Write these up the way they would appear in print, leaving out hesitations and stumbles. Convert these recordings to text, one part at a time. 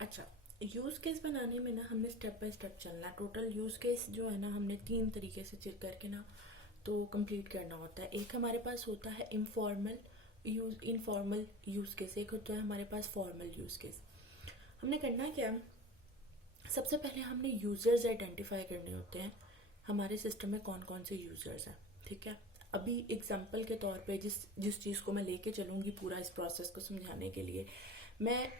अच्छा, use case बनाने में ना हमने स्टेप बाय स्टेप चलना है। टोटल यूज़ केस जो है ना हमने 3 तरीके से चेक करके ना तो कंप्लीट करना होता है। एक हमारे पास होता है इनफॉर्मल यूज़ केस, एक होता है हमारे पास फॉर्मल यूज़ केस। हमने करना क्या है, सबसे पहले हमने यूज़र्स आइडेंटिफाई करने होते हैं, हमारे सिस्टम में कौन कौन से यूज़र्स हैं। ठीक है, अभी एग्जांपल के तौर पे जिस जिस चीज़ को मैं लेके चलूँगी पूरा इस प्रोसेस को समझाने के लिए, मैं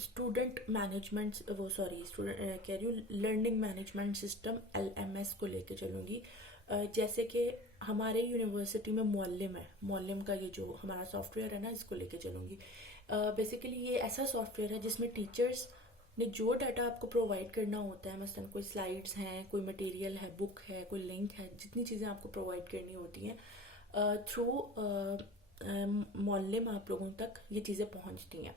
स्टूडेंट मैनेजमेंट वो सॉरी स्टूडेंट कह रही हूँ लर्निंग मैनेजमेंट सिस्टम LMS को लेके चलूँगी। जैसे कि हमारे यूनिवर्सिटी में मुअल्लिम है, मुअल्लिम का ये जो हमारा सॉफ्टवेयर है ना, इसको लेके चलूँगी। बेसिकली ये ऐसा सॉफ्टवेयर है जिसमें टीचर्स ने जो डाटा आपको प्रोवाइड करना होता है, मसलन कोई स्लाइड्स हैं, कोई मटेरियल है, बुक है, कोई लिंक है, जितनी चीज़ें आपको प्रोवाइड करनी होती हैं थ्रू मुअल्लिम आप लोगों तक ये चीज़ें पहुंचती हैं।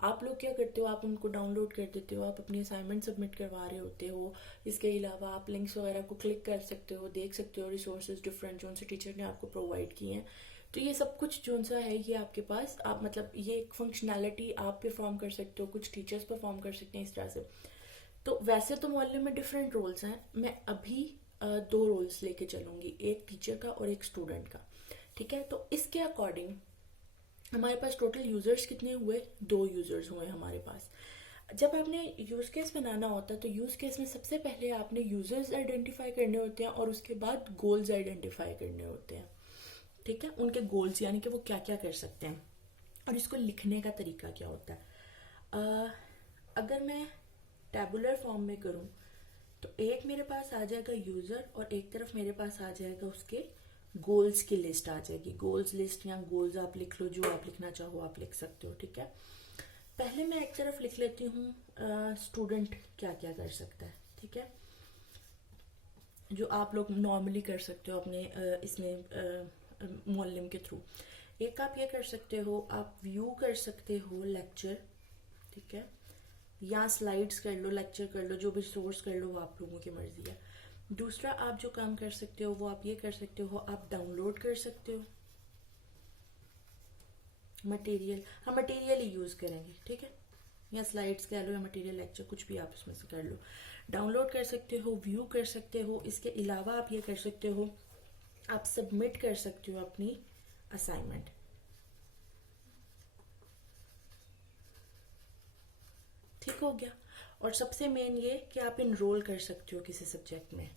आप लोग क्या करते हो, आप उनको डाउनलोड कर देते हो, आप अपनी असाइनमेंट सबमिट करवा रहे होते हो। इसके अलावा आप लिंक्स वगैरह को क्लिक कर सकते हो, देख सकते हो रिसोर्सेज डिफरेंट जो उनसे टीचर ने आपको प्रोवाइड किए हैं। तो ये सब कुछ जो सा है ये आपके पास, आप मतलब ये एक फंक्शनैलिटी आप परफॉर्म कर सकते हो, कुछ टीचर्स परफॉर्म कर सकते हैं इस तरह से। तो वैसे तो मोहल्ले में डिफरेंट रोल्स हैं, मैं अभी 2 रोल्स लेके चलूंगी, एक टीचर का और एक स्टूडेंट का। ठीक है, तो इसके अकॉर्डिंग हमारे पास टोटल यूजर्स कितने हुए, 2 यूजर्स हुए हमारे पास। जब आपने यूज केस बनाना होता है तो यूज केस में सबसे पहले आपने यूजर्स आइडेंटिफाई करने होते हैं और उसके बाद गोल्स आइडेंटिफाई करने होते हैं। ठीक है, उनके गोल्स यानी कि वो क्या क्या कर सकते हैं और इसको लिखने का तरीका क्या होता है। अ, अगर मैं टेबुलर फॉर्म में करूं तो एक मेरे पास आ जाएगा यूजर और एक तरफ मेरे पास आ जाएगा उसके गोल्स की लिस्ट आ जाएगी। गोल्स लिस्ट या गोल्स आप लिख लो, जो आप लिखना चाहो आप लिख सकते हो। ठीक है, पहले मैं एक तरफ लिख लेती हूँ स्टूडेंट क्या क्या कर सकता है। ठीक है, जो आप लोग नॉर्मली कर सकते हो अपने इसमें मुअल्लिम के थ्रू। एक आप ये कर सकते हो, आप व्यू कर सकते हो लेक्चर। ठीक है, या स्लाइड्स कर लो, लेक्चर कर लो, जो भी सोर्स कर लो वो आप लोगों की मर्जी है। दूसरा आप जो काम कर सकते हो वो आप ये कर सकते हो, आप डाउनलोड कर सकते हो मटेरियल। हम मटेरियल ही यूज करेंगे। ठीक है, या स्लाइड्स कह लो या मटेरियल लेक्चर, कुछ भी आप इसमें से कर लो। डाउनलोड कर सकते हो, व्यू कर सकते हो। इसके अलावा आप ये कर सकते हो, आप सबमिट कर सकते हो अपनी असाइनमेंट। ठीक हो गया। और सबसे मेन ये कि आप इनरोल कर सकते हो किसी सब्जेक्ट में।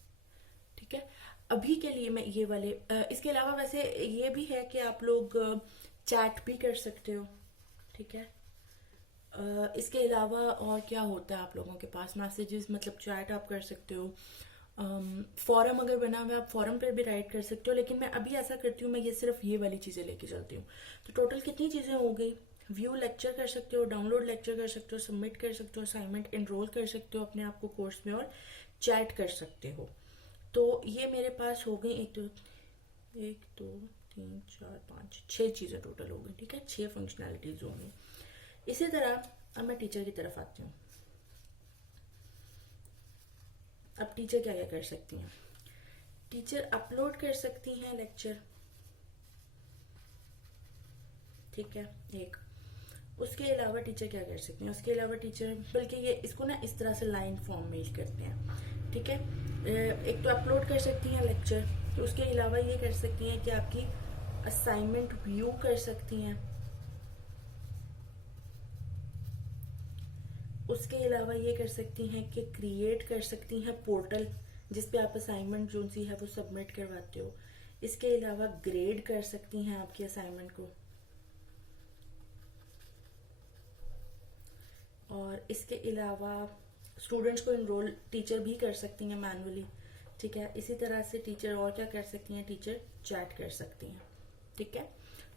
ठीक है, अभी के लिए मैं ये वाले इसके अलावा वैसे ये भी है कि आप लोग चैट भी कर सकते हो। ठीक है, इसके अलावा और क्या होता है आप लोगों के पास, मैसेजेस मतलब चैट आप कर सकते हो। फॉरम अगर बना हुआ है आप फॉरम पर भी राइट कर सकते हो, लेकिन मैं अभी ऐसा करती हूँ, मैं ये सिर्फ ये वाली चीज़ें लेके चलती हूँ। तो टोटल कितनी चीज़ें हो गई, व्यू लेक्चर कर सकते हो, डाउनलोड लेक्चर कर सकते हो, सबमिट कर सकते हो असाइनमेंट, एनरोल कर सकते हो अपने आप को कोर्स में, और चैट कर सकते हो। तो ये मेरे पास हो गई एक दो तीन चार पाँच 6 चीज़ें टोटल हो गई। ठीक है, 6 फंक्शनैलिटीज हो गई। इसी तरह अब मैं टीचर की तरफ आती हूँ। अब टीचर क्या क्या कर सकती हैं, टीचर अपलोड कर सकती हैं लेक्चर। ठीक है, एक उसके अलावा टीचर क्या कर सकते हैं, उसके अलावा टीचर बल्कि ये इसको ना इस तरह से लाइन फॉर्म में ही करते हैं। ठीक है, एक तो अपलोड कर सकती हैं लेक्चर, तो उसके अलावा ये कर सकती हैं कि आपकी असाइनमेंट व्यू कर सकती हैं। उसके अलावा ये कर सकती हैं कि क्रिएट कर सकती हैं पोर्टल जिस पे आप असाइनमेंट जो सी है वो सबमिट करवाते हो। इसके अलावा ग्रेड कर सकती हैं आपकी असाइनमेंट को, और इसके अलावा स्टूडेंट्स को इनरोल टीचर भी कर सकती हैं मैनुअली। ठीक है, इसी तरह से टीचर और क्या कर सकती हैं, टीचर चैट कर सकती हैं। ठीक है,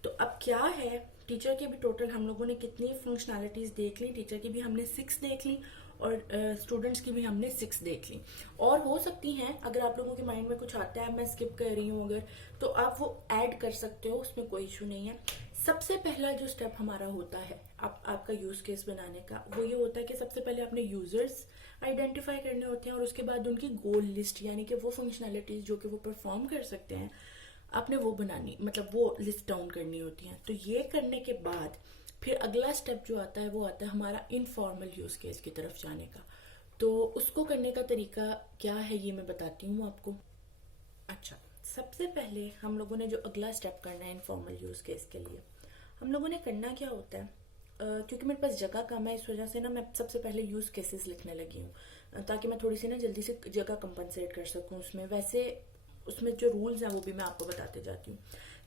तो अब क्या है, टीचर के भी टोटल हम लोगों ने कितनी फंक्शनैलिटीज देख ली, टीचर की भी हमने 6 देख ली और स्टूडेंट्स की भी हमने 6 देख ली। और हो सकती हैं अगर आप लोगों के माइंड में कुछ आता है, मैं स्किप कर रही हूँ अगर, तो आप वो ऐड कर सकते हो, उसमें कोई इशू नहीं है। सबसे पहला जो स्टेप हमारा होता है आपका यूज केस बनाने का, वो ये होता है कि सबसे पहले आपने यूजर्स आइडेंटिफाई करने होते हैं और उसके बाद उनकी गोल लिस्ट यानी कि वो फंक्शनैलिटीज जो कि वो परफॉर्म कर सकते हैं आपने वो बनानी, मतलब वो लिस्ट डाउन करनी होती है। तो ये करने के बाद फिर अगला स्टेप जो आता है वो आता है हमारा इनफॉर्मल यूज केस की तरफ जाने का। तो उसको करने का तरीका क्या है ये मैं बताती हूँ आपको। अच्छा, सबसे पहले हम लोगों ने जो अगला स्टेप करना है इनफॉर्मल यूज केस के लिए, हम लोगों ने करना क्या होता है, क्योंकि मेरे पास जगह कम है इस वजह से ना मैं सबसे पहले यूज केसेस लिखने लगी हूँ, ताकि मैं थोड़ी सी ना जल्दी से जगह कंपनसेट कर सकूँ उसमें। वैसे उसमें जो रूल्स हैं वो भी मैं आपको बताते जाती हूँ।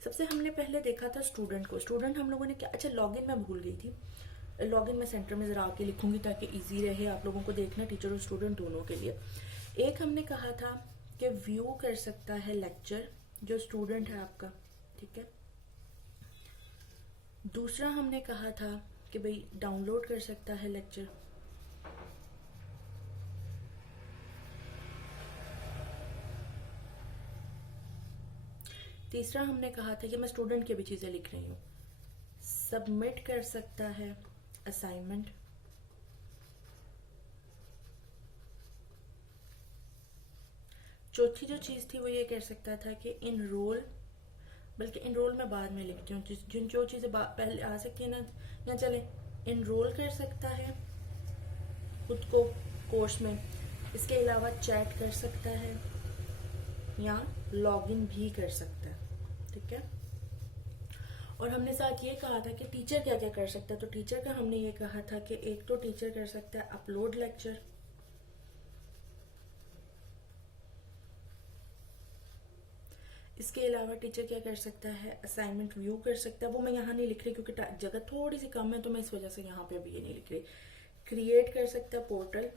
सबसे हमने पहले देखा था स्टूडेंट को। स्टूडेंट हम लोगों ने क्या, अच्छा लॉगिन मैं भूल गई थी, लॉगिन मैं सेंटर में ज़रा आके लिखूंगी ताकि इजी रहे आप लोगों को देखना, टीचर और स्टूडेंट दोनों के लिए। एक हमने कहा था कि व्यू कर सकता है लेक्चर जो स्टूडेंट है आपका, ठीक है। दूसरा हमने कहा था कि भाई डाउनलोड कर सकता है लेक्चर। तीसरा हमने कहा था कि मैं स्टूडेंट की भी चीज़ें लिख रही हूँ, सबमिट कर सकता है असाइनमेंट। चौथी जो चीज़ थी वो ये कह सकता था कि इनरोल, बल्कि इनरोल मैं बाद में लिखती हूँ, जिन जो चीज़ें पहले आ सकती है ना, या चले इनरोल कर सकता है खुद को कोर्स में। इसके अलावा चैट कर सकता है या लॉगिन भी कर सकता है, ठीक है। और हमने साथ ये कहा था कि टीचर क्या क्या कर सकता है। तो टीचर का हमने ये कहा था कि एक तो टीचर कर सकता है अपलोड लेक्चर, इसके अलावा टीचर क्या कर सकता है, असाइनमेंट व्यू कर सकता है। वो मैं यहाँ नहीं लिख रही क्योंकि जगह थोड़ी सी कम है, तो मैं इस वजह से यहाँ पे अभी ये नहीं लिख रही। क्रिएट कर सकता है पोर्टल,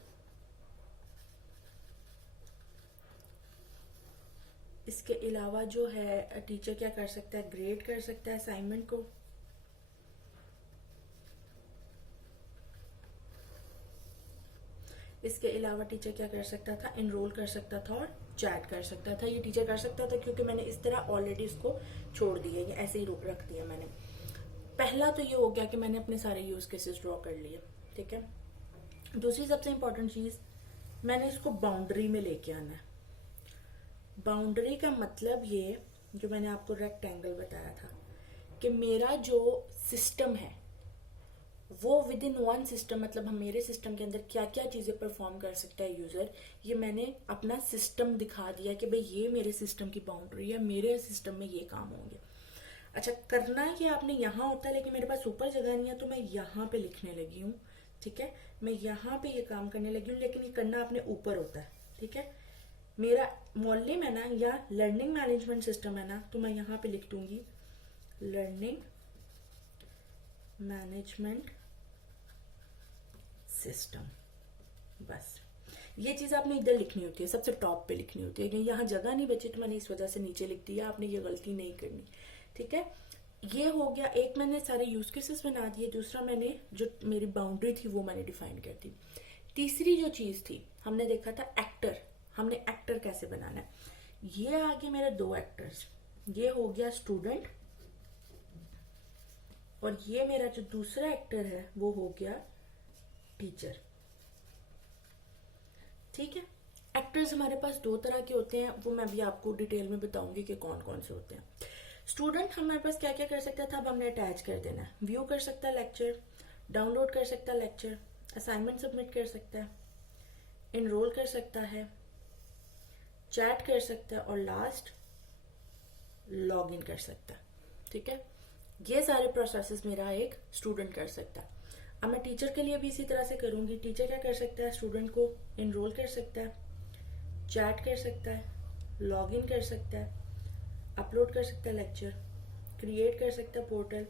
इसके अलावा जो है टीचर क्या कर सकता है, ग्रेड कर सकता है असाइनमेंट को। इसके अलावा टीचर क्या कर सकता था, इनरोल कर सकता था और चैट कर सकता था। ये टीचर कर सकता था क्योंकि मैंने इस तरह ऑलरेडी इसको छोड़ दिया, ये ऐसे ही रख दिया मैंने। पहला तो ये हो गया कि मैंने अपने सारे यूज केसेस ड्रॉ कर लिए, ठीक है। दूसरी सबसे इंपॉर्टेंट चीज, मैंने इसको बाउंड्री में लेके आना है। बाउंड्री का मतलब ये, जो मैंने आपको रेक्टेंगल बताया था, कि मेरा जो सिस्टम है वो विद इन वन सिस्टम, मतलब हम मेरे सिस्टम के अंदर क्या क्या चीजें परफॉर्म कर सकता है यूजर, ये मैंने अपना सिस्टम दिखा दिया कि भाई ये मेरे सिस्टम की बाउंड्री है, मेरे सिस्टम में ये काम होंगे। अच्छा, करना है कि आपने यहाँ होता है, लेकिन मेरे पास ऊपर जगह नहीं है तो मैं यहाँ पे लिखने लगी हूँ, ठीक है। मैं यहाँ पे ये काम करने लगी हूँ, लेकिन ये करना अपने ऊपर होता है, ठीक है। मेरा मॉल्लिम है ना, या लर्निंग मैनेजमेंट सिस्टम है ना, तो मैं यहाँ पे लिख दूंगी लर्निंग मैनेजमेंट सिस्टम। बस ये चीज आपने इधर लिखनी होती है, सबसे टॉप पे लिखनी होती है। यहाँ जगह नहीं बची तो मैंने इस वजह से नीचे लिख दिया, आपने ये गलती नहीं करनी, ठीक है। ये हो गया, एक मैंने सारे यूज केसेस बना दिए, दूसरा मैंने जो मेरी बाउंड्री थी वो मैंने डिफाइन कर दी। तीसरी जो चीज थी, हमने देखा था एक्टर, हमने एक्टर कैसे बनाना है। ये आ गए मेरे दो एक्टर्स, ये हो गया स्टूडेंट, और ये मेरा जो दूसरा एक्टर है वो हो गया टीचर, ठीक है। एक्टर्स हमारे पास दो तरह के होते हैं, वो मैं भी आपको डिटेल में बताऊंगी कि कौन कौन से होते हैं। स्टूडेंट हमारे पास क्या क्या कर सकता था, अब हमने अटैच कर देना है। व्यू कर सकता है लेक्चर, डाउनलोड कर सकता है लेक्चर, असाइनमेंट सबमिट कर सकता है, इनरोल कर सकता है, चैट कर सकता है, और लास्ट लॉग इन कर सकता है, ठीक है। ये सारे प्रोसेसेस मेरा एक स्टूडेंट कर सकता है। अब मैं टीचर के लिए भी इसी तरह से करूंगी। टीचर क्या कर सकता है, स्टूडेंट को इनरोल कर सकता है, चैट कर सकता है, लॉग इन कर सकता है, अपलोड कर सकता है लेक्चर, क्रिएट कर सकता है पोर्टल,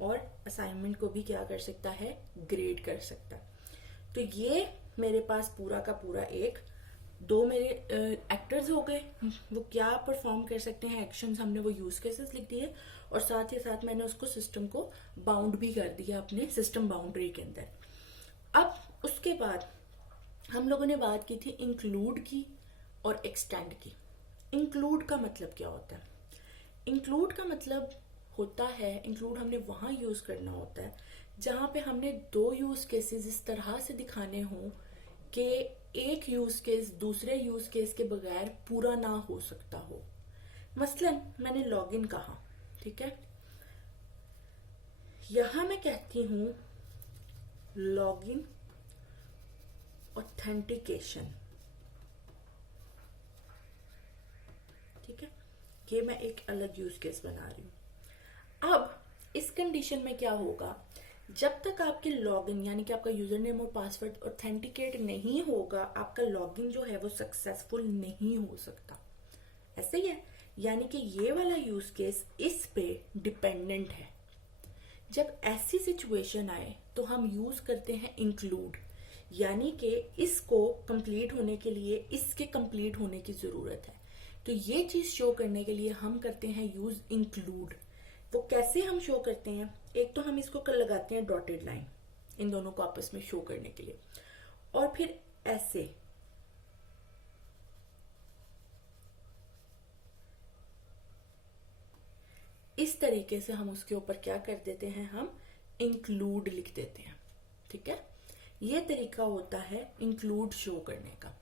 और असाइनमेंट को भी क्या कर सकता है, ग्रेड कर सकता है। तो ये मेरे पास पूरा का पूरा एक दो मेरे एक्टर्स हो गए, वो क्या परफॉर्म कर सकते हैं एक्शंस, हमने वो यूज केसेस लिख दिए, और साथ ही साथ मैंने उसको सिस्टम को बाउंड भी कर दिया अपने सिस्टम बाउंड्री के अंदर। अब उसके बाद हम लोगों ने बात की थी इंक्लूड की और एक्सटेंड की। इंक्लूड का मतलब क्या होता है, इंक्लूड का मतलब होता है, इंक्लूड हमने वहां यूज करना होता है जहां पे हमने दो यूज केसेस इस तरह से दिखाने हों कि एक यूज केस दूसरे यूज केस के बगैर पूरा ना हो सकता हो। मसलन मैंने लॉगिन कहा, ठीक है, यहां मैं कहती हूं लॉगिन ऑथेंटिकेशन, ठीक है, ये मैं एक अलग यूज केस बना रही हूं। अब इस कंडीशन में क्या होगा, जब तक आपके लॉगिन यानी कि आपका यूजर नेम और पासवर्ड ऑथेंटिकेट नहीं होगा, आपका लॉगिन जो है वो सक्सेसफुल नहीं हो सकता। ऐसे ही है, यानी कि ये वाला यूज केस इस पे डिपेंडेंट है। जब ऐसी सिचुएशन आए तो हम यूज करते हैं इंक्लूड, यानी कि इसको कंप्लीट होने के लिए इसके कंप्लीट होने की जरूरत है। तो ये चीज शो करने के लिए हम करते हैं यूज इंक्लूड। वो कैसे हम शो करते हैं, एक तो हम इसको कर लगाते हैं डॉटेड लाइन इन दोनों को आपस में शो करने के लिए, और फिर ऐसे इस तरीके से हम उसके ऊपर क्या कर देते हैं, हम इंक्लूड लिख देते हैं। ठीक है, ये तरीका होता है इंक्लूड शो करने का,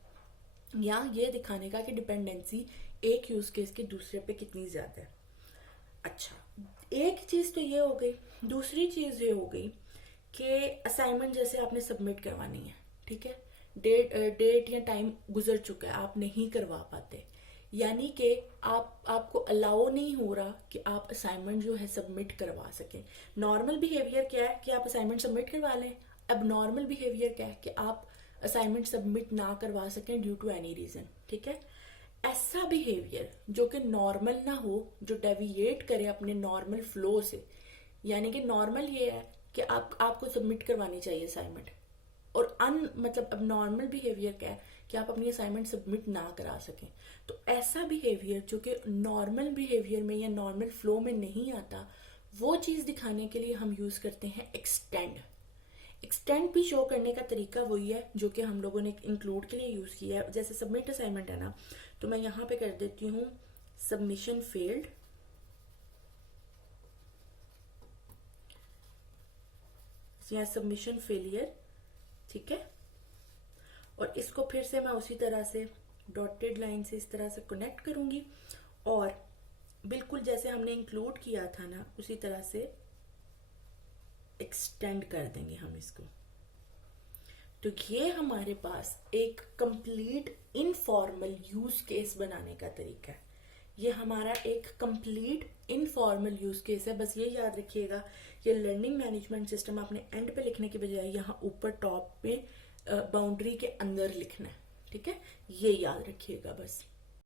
या ये दिखाने का कि डिपेंडेंसी एक यूज केस के दूसरे पे कितनी ज्यादा है। अच्छा, एक चीज तो ये हो गई। दूसरी चीज ये हो गई कि असाइनमेंट जैसे आपने सबमिट करवानी है, ठीक है, डेट या टाइम गुजर चुका है, आप नहीं करवा पाते, यानी कि आपको अलाउ नहीं हो रहा कि आप असाइनमेंट जो है सबमिट करवा सकें। नॉर्मल बिहेवियर क्या है कि आप असाइनमेंट सबमिट करवा लें। अब नॉर्मल बिहेवियर क्या है कि आप असाइनमेंट सबमिट ना करवा सकें ड्यू टू एनी रीजन। ठीक है, ऐसा बिहेवियर जो कि नॉर्मल ना हो, जो डेविएट करे अपने नॉर्मल फ्लो से, यानी कि नॉर्मल ये है कि आपको सबमिट करवानी चाहिए असाइनमेंट, और मतलब अब नॉर्मल बिहेवियर क्या है कि आप अपनी असाइनमेंट सबमिट ना करा सकें। तो ऐसा बिहेवियर जो कि नॉर्मल बिहेवियर में या नॉर्मल फ्लो में नहीं आता, वो चीज दिखाने के लिए हम यूज करते हैं एक्सटेंड। एक्सटेंड भी शो करने का तरीका वही है जो कि हम लोगों ने इंक्लूड के लिए यूज किया है। जैसे सबमिट असाइनमेंट है ना, तो मैं यहां पे कर देती हूँ सबमिशन फेल्ड, या सबमिशन फेलियर, ठीक है, और इसको फिर से मैं उसी तरह से डॉटेड लाइन से इस तरह से कनेक्ट करूंगी, और बिल्कुल जैसे हमने इंक्लूड किया था ना उसी तरह से एक्सटेंड कर देंगे हम इसको। तो ये हमारे पास एक कंप्लीट इनफॉर्मल यूज केस बनाने का तरीका है। ये हमारा एक कंप्लीट इनफॉर्मल यूज केस है। बस ये याद रखिएगा, ये लर्निंग मैनेजमेंट सिस्टम आपने एंड पे लिखने के बजाय यहाँ ऊपर टॉप पे बाउंड्री के अंदर लिखना है। ठीक है, ये याद रखिएगा बस।